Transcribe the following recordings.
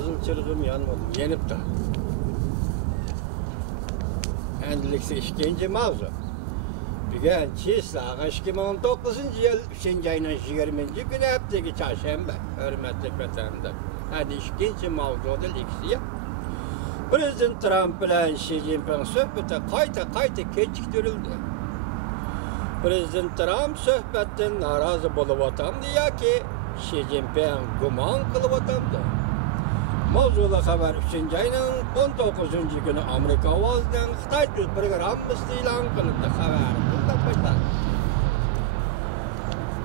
kızıl çırgım yanmadı. Yenip de. Endilikse işkence mavzu. Bugün Çiğsa'ğa 2019 yıl 3. ayının 20. günü hepteki çarşamba. Hürmetli vatandaşlar. Hadi işkence mavzu değil ikisi ya. Prezident Trump bilen Xi Jinping söhbeti kayta kechiktirildi. Prezident Trump söhbetten narazı bolup atamdı ya ki Xi Jinping guman kılıp atamdı. Mavzulu haber 3. ayının 19. günü Amerika ovozdan Xitay Tuz programmasi e'lon qilindi. Xabar bundan başlandı.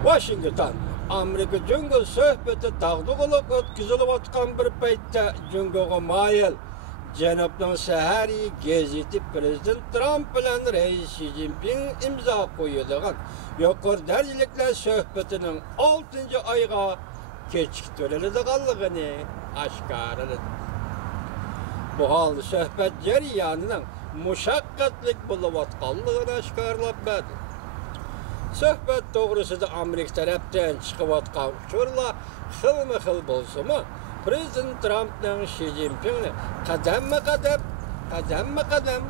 Washington Amerika Jungo söhbeti taqdiqiliq o'tkazilib atgan bir paytda Jungoga mayil Janobning Sahari gazeti Prezident Trump bilan Reis Xi Jinping imzo qo'yilgan yuqori darajaliklar suhbatining 6. oyga kechiktiriladiganligini oshkorladi. Bu hol suhbat jarayonining mushaqqatlik bo'lib atganligini oshkorlab berdi. Suhbat to'g'risida Amerika tarafdan chiqayotgan uchurlar xilma-xil bo'lsa-mu, Prezident Trumpning Xi Jinpingni qadamma-qadam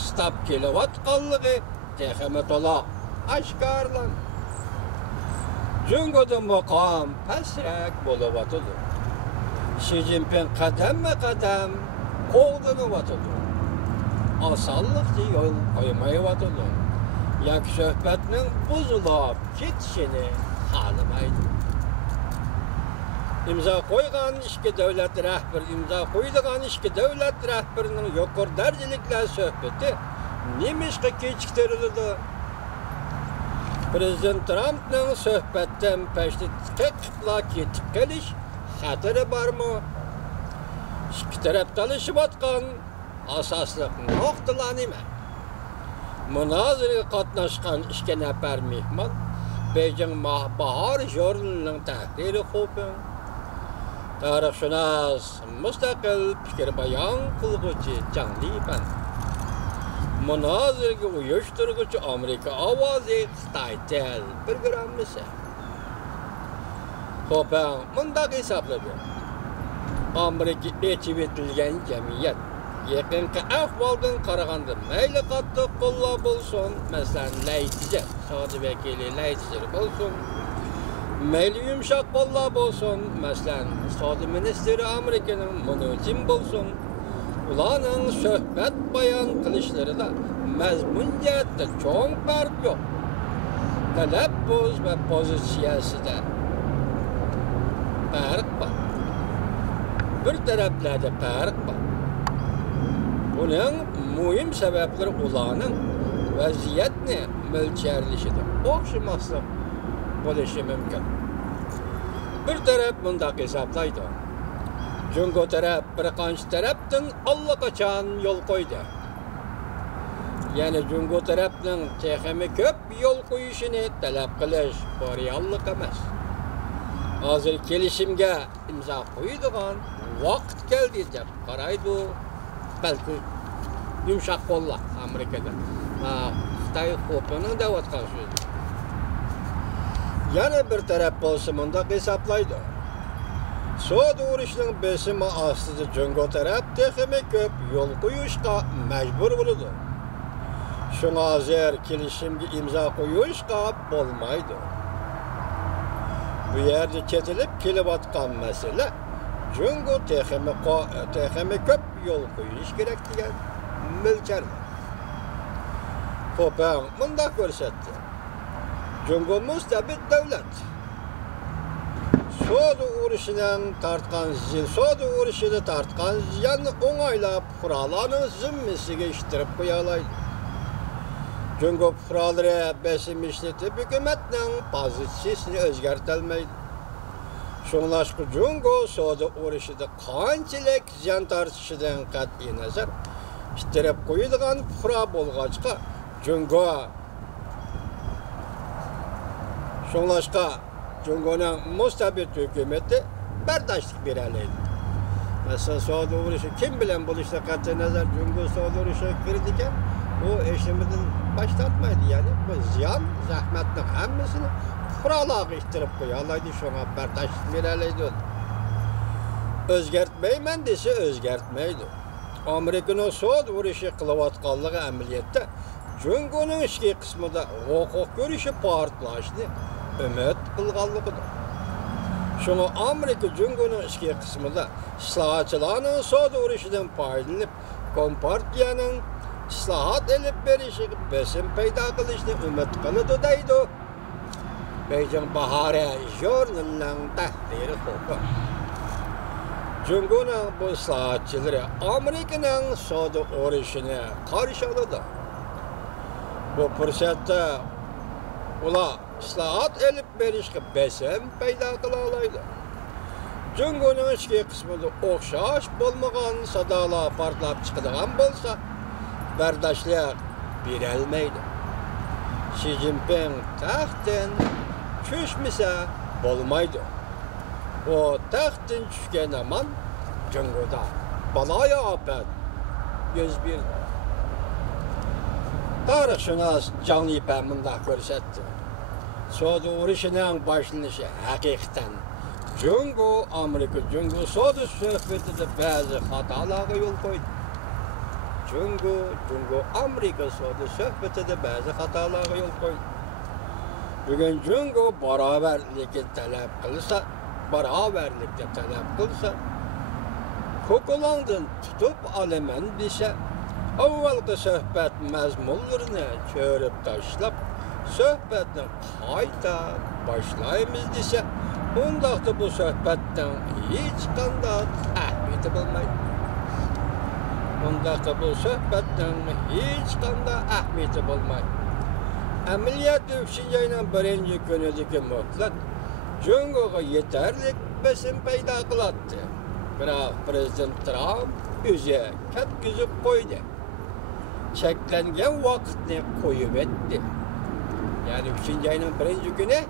istab kelayotganligi texmi to'liq oshkorlandi. Jungoda maqom pasrak bo'layotdi. Xi Jinping qadamma-qadam qo'llanyapti. Osonlikcha yo'l qo'ymayapti. Yak suhbatning buzilib ketishini xohlamaydi. İmza qo'ygan ikki davlat rahbarining yuqori darajaliklar suhbati nemishqa kechiktirildi? Prezident Trumpning suhbatdan pashti qiqla ketib qolish xatari bormi? Ikki taraf talashayotgan asosli nuqtalar nima? Munozaraga qatnashgan 2 nafar mehmon Beijing Bahor jurnalining tahriri qo'ygan. Tarixshunos mustaqil fikr bayon qiluvchi Changli Ban. Munozaraga uyushtiruvchi Amerika ovozi Xitoy Tel programmasi. Qo'pam mundaq hisobladi. Amerika ichib etilgan jamiyat yaqinqi ahvoldan qaraganda mayli qattiq qo'llab bo'lsin, masalan, laytija, sodi vakili laytija bo'lsin, mayli yumshoq qo'llab bo'lsin, masalan, sodi ministri Amerikaning Mnuchin bo'lsin, ularning suhbat bayon qilishlarida mazmun jihatda cho'ng farq yo'q. Talaffuz va pozitsiyasida farq bor. Bir taraflarda farq bor. Bunun muhim sebepleri ulanın vaziyetini mölçerlişidir. Okşamaslık bo'lishi mümkün. Bir taraf bundaq hesaplaydı. Jungo taraf bir qancha tarafdan allaqachon yo'l qo'ydi. Yani Jungo tarafning texmi ko'p yo'l qo'yishini talab qilish reallik emas. Hozir kelishimga imzo qo'yadigan vaqt keldi deb qaraydi. Belki yumshoq qo'llar Amerikada. Xitoy qo'pini davatgan so'z. Yana bir taraf bo'lsa mundaq hesaplaydi. So'd urushining besimi ostida Jungo taraf texmi ko'p yo'l qo'yishga majbur bo'ladi. Shunga hozir kelishimga imzo qo'yishga bo'lmaydi. Bu yerda ketilib kelayotgan masala Jungo texmi ko'p yo'l qo'yish kerak degan mo'lchar. Qo'pam bundaq ko'rsatdi. Jungo mustabid davlat. So'd urushida tartgan ziyanni o'ng'aylab fuqarolarning zimmasiga ishtirib qo'ya oladi. Jungo fuqarolari besim ishlatib hukumatning pozitsiyasini o'zgartirolmaydi. Şunlaşqı Jungo soda urushida qanchalik ziyon tortishidan qat'iy nazar ishtirib qo'yilgan fuqaro bo'lg'achqa Jungo Şunlaşqa Jungoning mustabid hukumati bardoshlik bera oladi. Masalan, soda urushi kim bilan bo'lishda qat'iy nazar Jungo soda urushi kirdi ekan, u ishimidan bosh tortmaydi. Ya'ni bu ziyon, zahmatning hammasini fuqarolarga ishtirib qo'ya oladi, shunga bardoshlik bera oladi. Özgertmeymen dese özgertmeydi. Amerika'nın soğut vuruşu kılavatkallığı ameliyette Cungo'nun işki kısmında hukuk görüşü partlaştı. Ümit kılgallıqıdır. Şunu Amerika Cungo'nun işki kısmında islahatçılarının soğut vuruşundan paylanıp Kompartiyanın islahat elip verişi besim peyda kılışını ümit kılıdı deydi. Beijing Bahare Journal'ın tahdiri hukuku. Cungo'nun bu islahatçıları Amerika'nın soğut vuruşunu karşıladı. Bu fırsatta ula islahat elip verişki besim peyda kılalaydı. Cungo'nun işki kısmında okşaş bolmagan sadala partlap çıkıdığan bolsa berdaşlık birelmeydi. Xi Jinping taxtın çüşmese bolmaydı. O taxtın çüşken aman Cungo'da balaya apet 101 tarihşünas Canlı İpek mındaq görsetti. Soğut vuruşunun başlanışı hakikaten Cungo, Amerika Cungo soğut söhbetinde bazı hatalara yol koydu. Cungo, Amerika soğut söhbetinde bazı hatalara yol koydu. Bugün Cungo beraberlikte talep kılsa, kokulandın tutup alemen dese, avvalki söhbet mezmunlarını çörüp taşlap, söhbetten hayta başlayımız dese, ondaqda bu söhbetten hiç qandaq əhmiyeti bulmaydı. Ondaqda bu söhbetten hiç qandaq əhmiyeti bulmaydı. Əməliyyat Şinjanın birinci günüdeki mutlaq Cungo'ga yeterlik besim peyda kılattı. Biroq Prezident Trump o'zi katkizib qo'ydi. Cheklangan vaqtni qo'yib etdi. Ya'ni 3-oyning birinchi kuni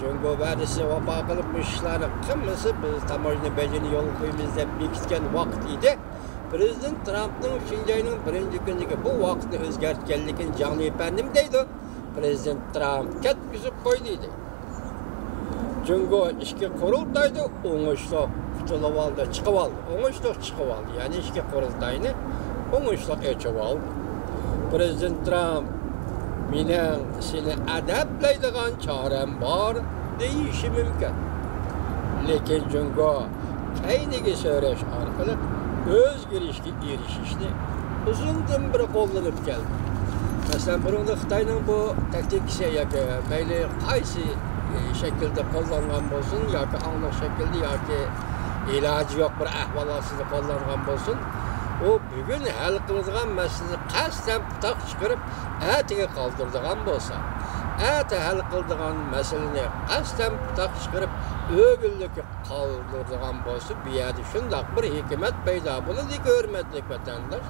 Cungo va'dasi vafo qilib bu ishlarni qilmasa biz tamojna bejini yo'l qo'yamiz deb bekitgan vaqt edi. Prezident Trumpning 3-oyning birinchi kuniga bu vaqtni o'zgartganligini Canlı İpek'nim deydi. Prezident Trump katkizib qo'ydi dedi. Cungo ishga qurultaydi, o'ngishli qutulib oldi, chiqib oldi. O'ngishli chiqib oldi. Ya'ni ishga qurultayni o'ngishli echib oldi. Prezident Trump mening seni adablaydigan choram bor deyishi mumkin. Lekin Cungo kayniga so'rash orqali o'zgarishga erishishni uzundan beri qo'llanib keldi. Masalan, burunda Xitoyning bu taktikasi yoki mayli qaysi şekilde kullanılan olsun, yoki aniq şekilde yoki iloji yo'q bir ahvol ostida qo'llangan bo'lsin, o bugun hal qiladigan masalani qasddan putoq chiqarib atiga qoldiradigan bo'lsa, ati hal qiladigan masalani qasddan putoq chiqarib o'g'illikka qoldiradigan bo'lsa, bu yerda shundoq bir hikmat paydo bo'ladi, hurmatli vatandosh.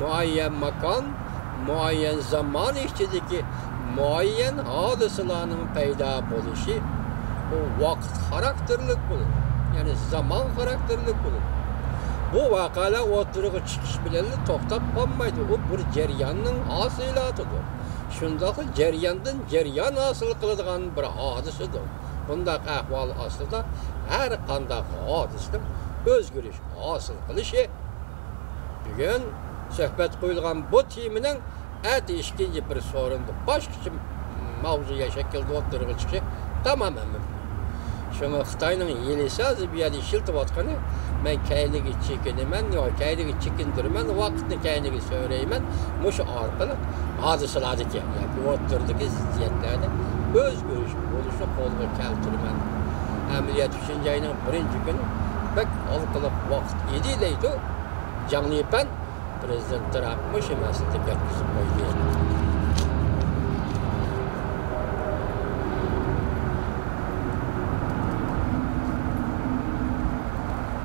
Muayyan makon, muayyan zaman ichidagi muayyan hodisalarning paydo bo'lishi bu vaqt xarakterlik bo'ladi. Ya'ni zaman xarakterlik bo'ladi. Bu voqealar o'tirg'i chiqish bilan to'xtab qolmaydi. U bir jarayonning hosilotidir. Shundoq jarayondan jarayon hosil qiladigan bir hodisadir. Bunday ahvol ostida har qanday hodisada o'zgarish hosil qilishi bugun suhbat qo'yilgan bu temaning ati ikkinchi bir so'rinda boshqacha mavzuga shaklda o'tirg'i chiqishi tamoman mumkin. Şunu Xitoyning yelisi bir yerda ishiltayotgani, men kayniga chekinaman yo kayniga chekindirman, vaqtni kayniga so'rayman. Mush orqali hodisalardagi yoki o'tirdagi ziddiyatlarni o'zgarish bo'lishini qo'lga keltiraman. Amaliyot 3-oyning birinchi kuni bak olqiliq vaqt edi deydi. Canlı İpek Prezident Trump mush masalada gaplashib qo'ydi.